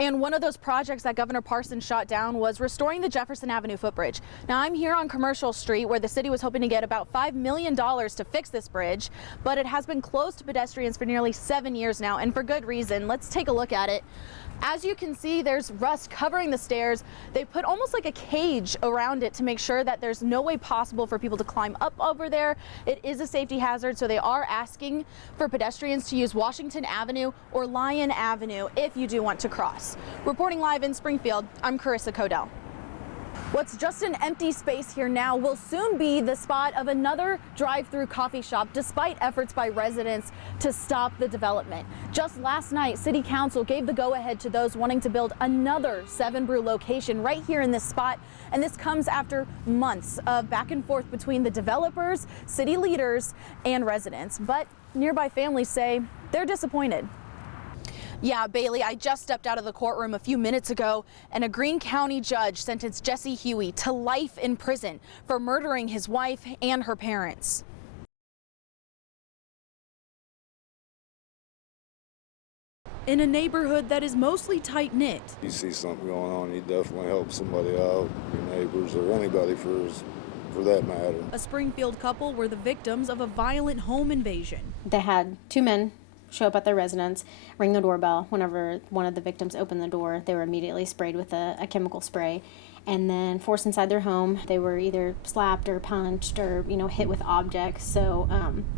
And one of those projects that Governor Parson shot down was restoring the Jefferson Avenue footbridge. Now I'm here on Commercial Street where the city was hoping to get about $5 million to fix this bridge, but it has been closed to pedestrians for nearly 7 years now, and for good reason. Let's take a look at it. As you can see, there's rust covering the stairs. They put almost like a cage around it to make sure that there's no way possible for people to climb up over there. It is a safety hazard, so they are asking for pedestrians to use Washington Avenue or Lyon Avenue if you do want to cross. Reporting live in Springfield, I'm Carissa Codel. What's just an empty space here now will soon be the spot of another drive-through coffee shop, despite efforts by residents to stop the development. Just last night, City Council gave the go-ahead to those wanting to build another 7 Brew location right here in this spot, and this comes after months of back and forth between the developers, city leaders, and residents. But nearby families say they're disappointed. Yeah, Bailey, I just stepped out of the courtroom a few minutes ago, and a Greene County judge sentenced Jesse Huey to life in prison for murdering his wife and her parents. In a neighborhood that is mostly tight-knit. You see something going on, you definitely help somebody out, your neighbors or anybody for that matter. A Springfield couple were the victims of a violent home invasion. They had 2 men show up at their residence, ring the doorbell. Whenever one of the victims opened the door, they were immediately sprayed with a chemical spray and then forced inside their home. They were either slapped or punched or, hit with objects. So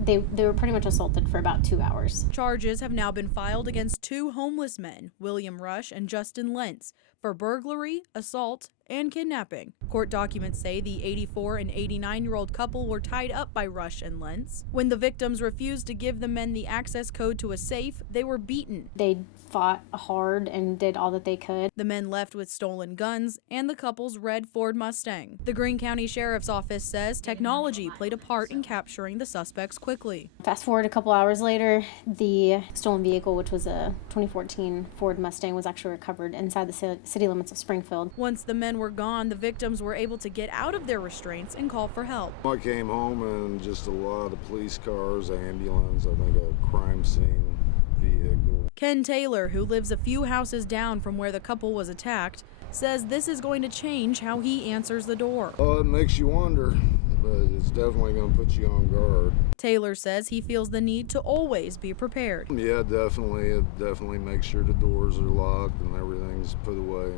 they were pretty much assaulted for about 2 hours. Charges have now been filed against 2 homeless men, William Rush and Justin Lentz, for burglary, assault, and kidnapping. Court documents say the 84 and 89-year-old couple were tied up by Rush and Lentz. When the victims refused to give the men the access code to a safe, they were beaten. They fought hard and did all that they could. The men left with stolen guns and the couple's red Ford Mustang. The Greene County Sheriff's Office says technology played a part in capturing the suspects quickly. Fast forward a couple hours later, the stolen vehicle, which was a 2014 Ford Mustang, was actually recovered inside the city limits of Springfield. Once the men were gone, the victims were able to get out of their restraints and call for help. I came home and just a lot of police cars, ambulance, I think a crime scene vehicle. Ken Taylor, who lives a few houses down from where the couple was attacked, says this is going to change how he answers the door. It makes you wonder, but it's definitely going to put you on guard. Taylor says he feels the need to always be prepared. Yeah, definitely. It definitely makes sure the doors are locked and everything's put away.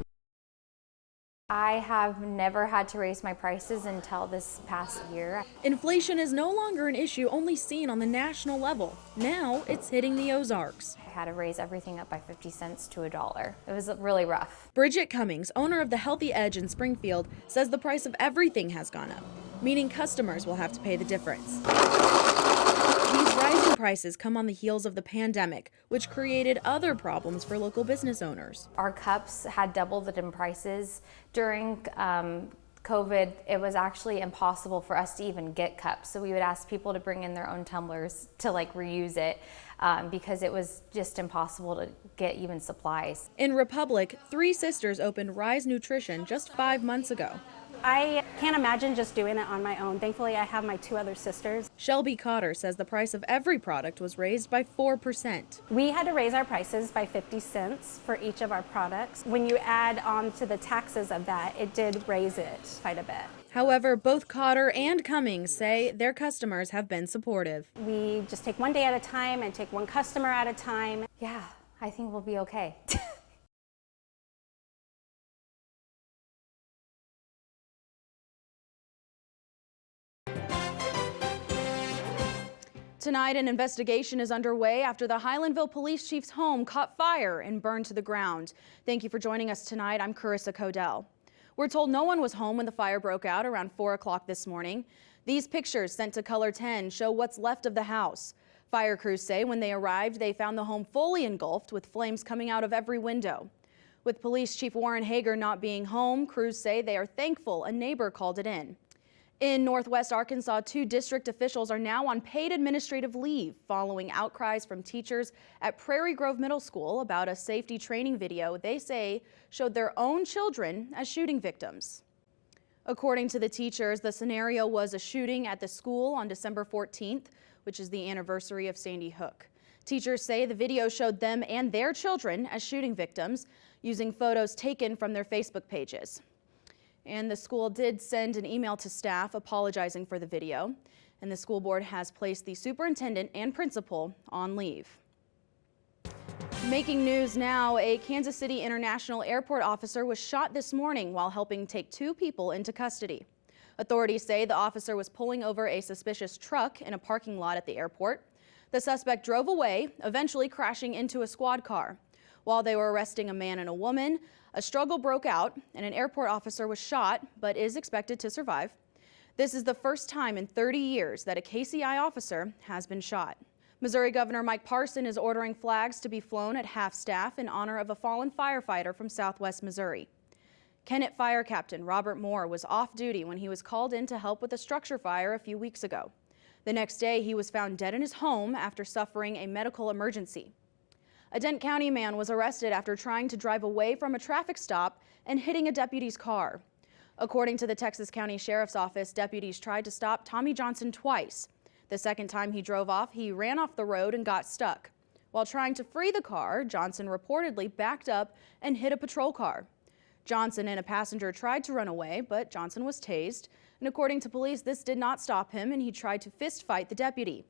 I have never had to raise my prices until this past year. Inflation is no longer an issue only seen on the national level. Now it's hitting the Ozarks. I had to raise everything up by 50 cents to $1. It was really rough. Bridget Cummings, owner of the Healthy Edge in Springfield, says the price of everything has gone up, meaning customers will have to pay the difference. These rising prices come on the heels of the pandemic, which created other problems for local business owners. Our cups had doubled in prices. During COVID, it was actually impossible for us to even get cups. So we would ask people to bring in their own tumblers to reuse it because it was just impossible to get even supplies. In Republic, 3 sisters opened Rise Nutrition just 5 months ago. I can't imagine just doing it on my own. Thankfully, I have my 2 other sisters. Shelby Cotter says the price of every product was raised by 4%. We had to raise our prices by 50 cents for each of our products. When you add on to the taxes of that, it did raise it quite a bit. However, both Cotter and Cummings say their customers have been supportive. We just take one day at a time and take one customer at a time. Yeah, I think we'll be okay. Tonight, an investigation is underway after the Highlandville police chief's home caught fire and burned to the ground. Thank you for joining us tonight. I'm Carissa Codel. We're told no one was home when the fire broke out around 4 o'clock this morning. These pictures sent to Color 10 show what's left of the house. Fire crews say when they arrived, they found the home fully engulfed with flames coming out of every window. With Police Chief Warren Hager not being home, crews say they are thankful a neighbor called it in. In Northwest Arkansas, 2 district officials are now on paid administrative leave following outcries from teachers at Prairie Grove Middle School about a safety training video they say showed their own children as shooting victims. According to the teachers, the scenario was a shooting at the school on December 14th, which is the anniversary of Sandy Hook. Teachers say the video showed them and their children as shooting victims. using photos taken from their Facebook pages. And the school did send an email to staff apologizing for the video, and the school board has placed the superintendent and principal on leave. Making news now, a Kansas City International Airport officer was shot this morning while helping take 2 people into custody. Authorities say the officer was pulling over a suspicious truck in a parking lot at the airport. The suspect drove away, eventually crashing into a squad car. While they were arresting a man and a woman, a struggle broke out and an airport officer was shot but is expected to survive. This is the first time in 30 years that a KCI officer has been shot. Missouri Governor Mike Parson is ordering flags to be flown at half-staff in honor of a fallen firefighter from Southwest Missouri. Kennett Fire Captain Robert Moore was off duty when he was called in to help with a structure fire a few weeks ago. The next day, he was found dead in his home after suffering a medical emergency. A Dent County man was arrested after trying to drive away from a traffic stop and hitting a deputy's car. According to the Texas County Sheriff's Office, deputies tried to stop Tommy Johnson twice. The second time he drove off, he ran off the road and got stuck. While trying to free the car, Johnson reportedly backed up and hit a patrol car. Johnson and a passenger tried to run away, but Johnson was tased. And according to police, this did not stop him, and he tried to fist fight the deputy.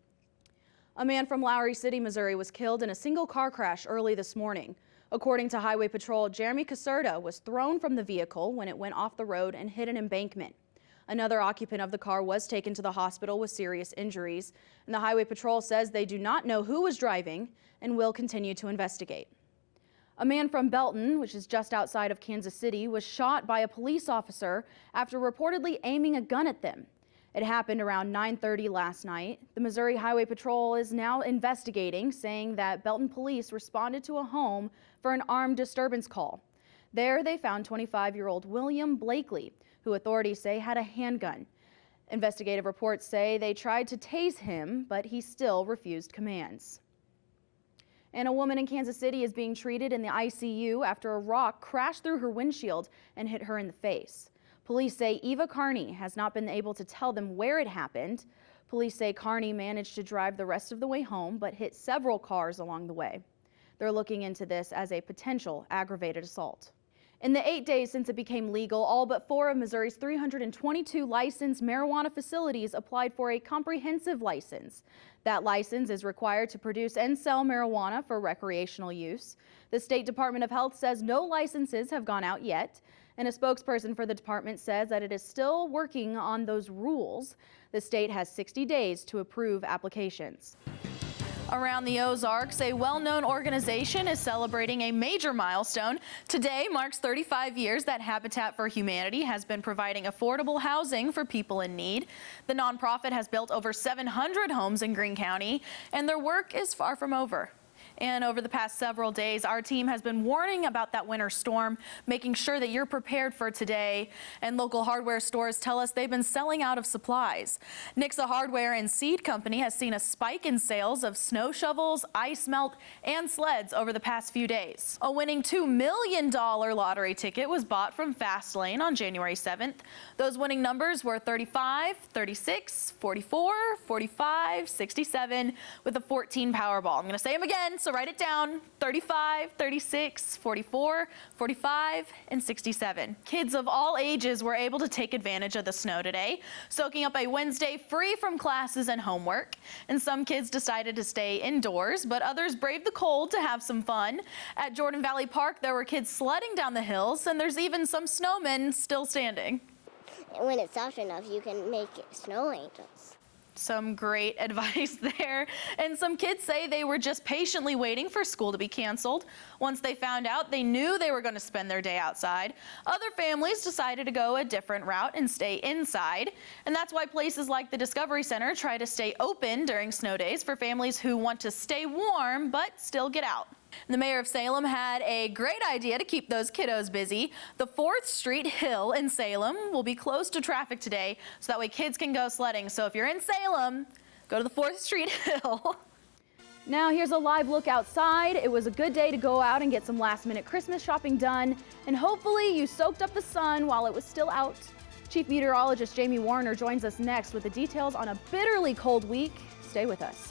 A man from Lowry City, Missouri, was killed in a single car crash early this morning. According to Highway Patrol, Jeremy Caserta was thrown from the vehicle when it went off the road and hit an embankment. Another occupant of the car was taken to the hospital with serious injuries, and the Highway Patrol says they do not know who was driving and will continue to investigate. A man from Belton, which is just outside of Kansas City, was shot by a police officer after reportedly aiming a gun at them. It happened around 9:30 last night. The Missouri Highway Patrol is now investigating, saying that Belton police responded to a home for an armed disturbance call. There they found 25-year-old William Blakely, who authorities say had a handgun. Investigative reports say they tried to tase him, but he still refused commands. And a woman in Kansas City is being treated in the ICU after a rock crashed through her windshield and hit her in the face. Police say Eva Carney has not been able to tell them where it happened. Police say Carney managed to drive the rest of the way home, but hit several cars along the way. They're looking into this as a potential aggravated assault. In the 8 days since it became legal, all but 4 of Missouri's 322 licensed marijuana facilities applied for a comprehensive license. That license is required to produce and sell marijuana for recreational use. The State Department of Health says no licenses have gone out yet, and a spokesperson for the department says that it is still working on those rules. The state has 60 days to approve applications. Around the Ozarks, a well-known organization is celebrating a major milestone. Today marks 35 years that Habitat for Humanity has been providing affordable housing for people in need. The nonprofit has built over 700 homes in Greene County, and their work is far from over. And over the past several days, our team has been warning about that winter storm, making sure that you're prepared for today. And local hardware stores tell us they've been selling out of supplies. Nixa Hardware and Seed Company has seen a spike in sales of snow shovels, ice melt, and sleds over the past few days. A winning $2 million lottery ticket was bought from Fastlane on January 7th. Those winning numbers were 35, 36, 44, 45, 67, with a 14 Powerball. I'm going to say them again. So write it down: 35, 36, 44, 45, and 67. Kids of all ages were able to take advantage of the snow today, soaking up a Wednesday free from classes and homework. And some kids decided to stay indoors, but others braved the cold to have some fun. At Jordan Valley Park, there were kids sledding down the hills, and there's even some snowmen still standing. When it's soft enough, you can make snow angels. Some great advice there. And some kids say they were just patiently waiting for school to be canceled. Once they found out, they knew they were going to spend their day outside. Other families decided to go a different route and stay inside. And that's why places like the Discovery Center try to stay open during snow days for families who want to stay warm but still get out. The mayor of Salem had a great idea to keep those kiddos busy. The 4th Street Hill in Salem will be closed to traffic today, so that way kids can go sledding. So if you're in Salem, go to the 4th Street Hill. Now here's a live look outside. It was a good day to go out and get some last-minute Christmas shopping done, and hopefully you soaked up the sun while it was still out. Chief Meteorologist Jamie Warner joins us next with the details on a bitterly cold week. Stay with us.